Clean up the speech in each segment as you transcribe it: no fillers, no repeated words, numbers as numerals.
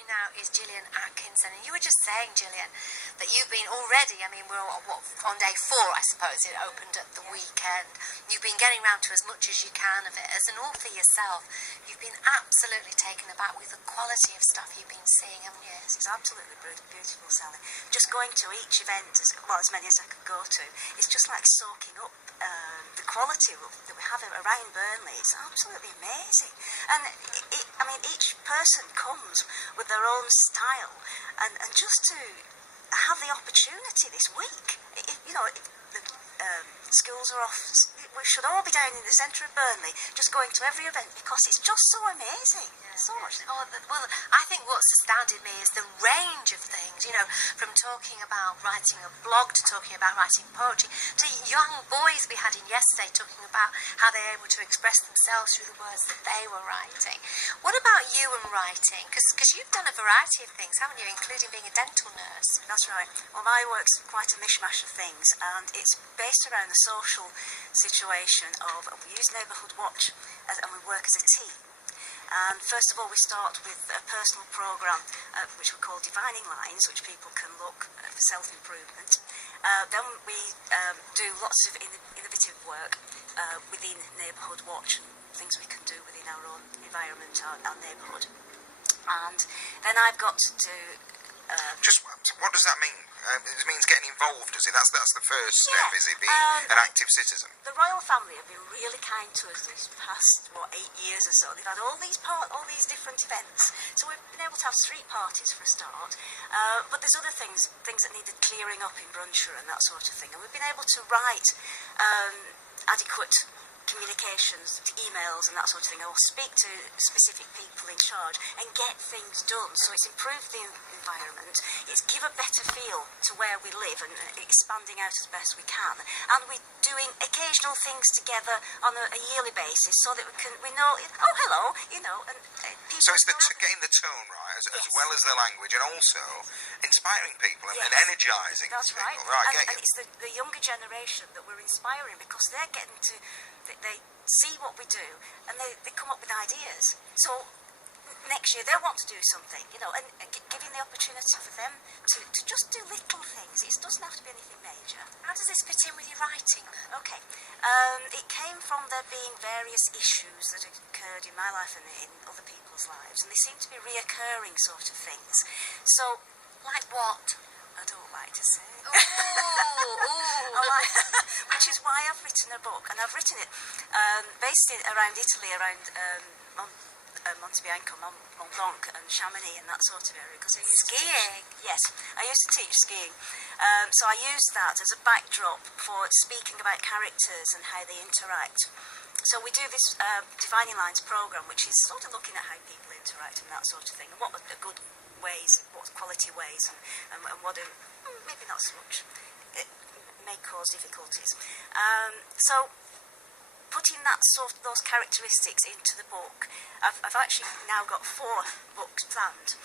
me now is Gillian Atkinson, and you were just saying, Gillian, that you've been already, I mean, we're on day 4, I suppose, it opened at the weekend. You've been getting round to as much as you can of it. As an author yourself, you've been absolutely taken aback with the quality of stuff you've been seeing, haven't you? It's absolutely beautiful, Sally. Just going to each event, as many as I could go to, it's just like soaking up the quality that we have around Burnley. It's absolutely amazing. And I mean, each person comes with their own style, and just to have the opportunity this week, the schools are off. We should all be down in the centre of Burnley, just going to every event, because it's just so amazing. So much. Oh, well, I think what's astounded me is the range of things, from talking about writing a blog to talking about writing poetry to young boys we had in yesterday talking about how they're able to express themselves through the words that they were writing. What about you and writing? Because you've done a variety of things, haven't you, including being a dental nurse? That's right. Well, my work's quite a mishmash of things, and it's based around the social situation of we use Neighbourhood Watch, and we work as a team. And first of all, we start with a personal programme which we call Divining Lines, which people can look for self-improvement. Then we do lots of innovative work within Neighbourhood Watch, and things we can do within our own environment, our neighbourhood. And then I've got to what does that mean? It means getting involved, does it? That's the first step, is it, being an active citizen? The royal family have been really kind to us these past 8 years or so. They've had all these different events, so we've been able to have street parties for a start. But there's other things that needed clearing up in brochure and that sort of thing, and we've been able to write adequate communications, emails and that sort of thing, or speak to specific people in charge and get things done. So it's improved the environment, it's give a better feel to where we live and expanding out as best we can, and we're doing occasional things together on a yearly basis so that we know, oh hello, and people. So it's getting the tone right as well as the language, and also inspiring people and energising That's people. Right, and it's the younger generation that we're inspiring, because they're getting to, they see what we do and they come up with ideas. So next year they'll want to do something, and giving the opportunity for them to just do little things. It doesn't have to be anything major. How does this fit in with your writing then? Okay, it came from there being various issues that had occurred in my life and in other people's lives, and they seem to be reoccurring sort of things. So, like what? I don't like to say. Ooh. Which is why I've written a book, and I've written it based around Italy, around Monte Bianco, Mont Blanc and Chamonix and that sort of area, because I used skiing. Yes, I used to teach skiing, so I used that as a backdrop for speaking about characters and how they interact. So we do this Defining Lines programme, which is sort of looking at how people interact and that sort of thing, and what are the good ways, what quality ways, and what are maybe not so much. It may cause difficulties. So putting those characteristics into the book, I've actually now got 4 books planned.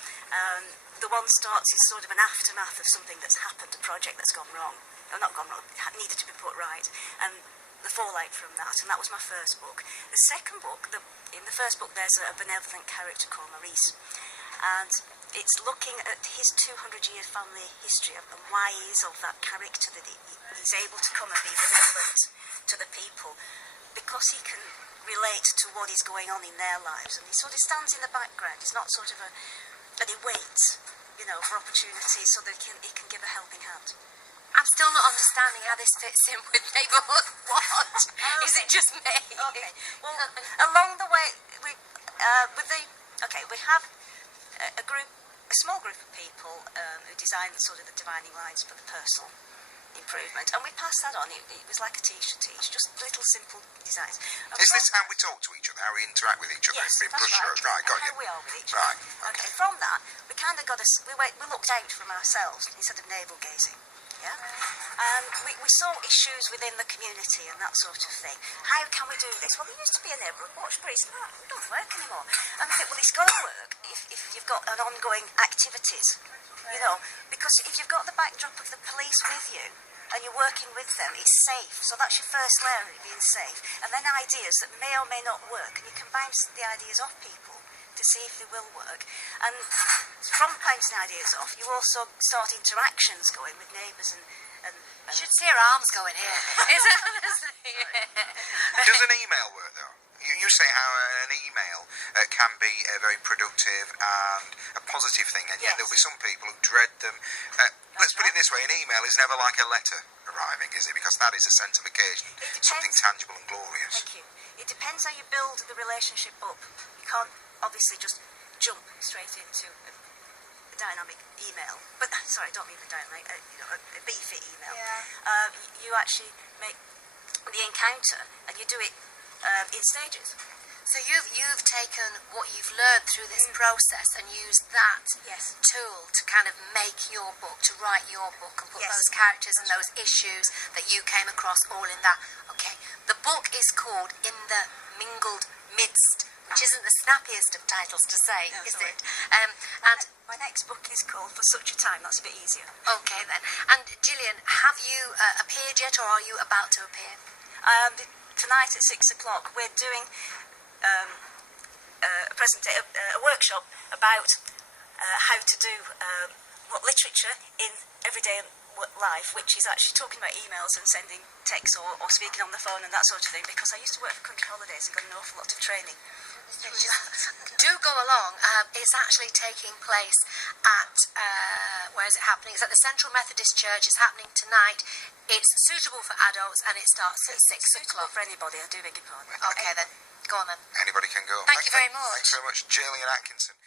The one starts is sort of an aftermath of something that's happened, a project that's gone wrong. Or not gone wrong, it needed to be put right. And the fallout from that, and that was my first book. The second book, in the first book there's a benevolent character called Maurice, and it's looking at his 200-year family history and why he is of that character, that he's able to come and be benevolent to the people, because he can relate to what is going on in their lives, and he sort of stands in the background. He's not sort of and he waits, for opportunities so that he can give a helping hand. I'm still not understanding how this fits in with Neighbourhood Watch. Is it just me? Okay. Well, along the way, we have a small group of people who design sort of the Divining Lines for the personal improvement, and we passed that on. It was like a teach, just little simple designs. Is this how we talk to each other, how we interact with each other? Yes, in that's brochures? right. Got How you. we are with each other. Right. Okay. From that, we kind of we looked out from ourselves instead of navel gazing. Yeah. And we saw issues within the community and that sort of thing. How can we do this? Well, there used to be a neighbourhood watch, but it doesn't work anymore. And I think, well, it's got to work if you've got an ongoing activities, because if you've got the backdrop of the police with you and you're working with them, it's safe. So that's your first layer, being safe. And then ideas that may or may not work, and you can bounce the ideas off people to see if they will work. And from bouncing ideas off, you also start interactions going with neighbours and you should see her arms going here. Is it honestly? Does an email work though? You say how an email can be very productive and a positive thing, and yet there'll be some people who dread them. Let's put it this way: an email is never like a letter arriving, is it? Because that is a sense of occasion, something tangible and glorious. Thank you. It depends how you build the relationship up. You can't obviously just jump straight into a dynamic email. But sorry, I don't mean a dynamic, a beefy email. Yeah. You actually make the encounter, and you do it in stages. So you've taken what you've learned through this process and used that tool to kind of make your book, to write your book, and put those characters and those issues that you came across all in that. Okay, the book is called In the Mingled Midst, which isn't the snappiest of titles to say, is it? And my next book is called For Such a Time. That's a bit easier. Okay then. And Gillian, have you appeared yet, or are you about to appear? Tonight at 6 o'clock, we're doing a workshop about how to do literature in everyday life, which is actually talking about emails and sending texts or speaking on the phone and that sort of thing, because I used to work for Country Holidays and got an awful lot of training. Do go along. It's actually taking place at where is it happening? It's at the Central Methodist Church. It's happening tonight. It's suitable for adults and it starts at 6 o'clock. For anybody, I do beg your pardon. Okay then, go on then. Anybody can go. Thank you very much. Thanks very much, Gillian Atkinson.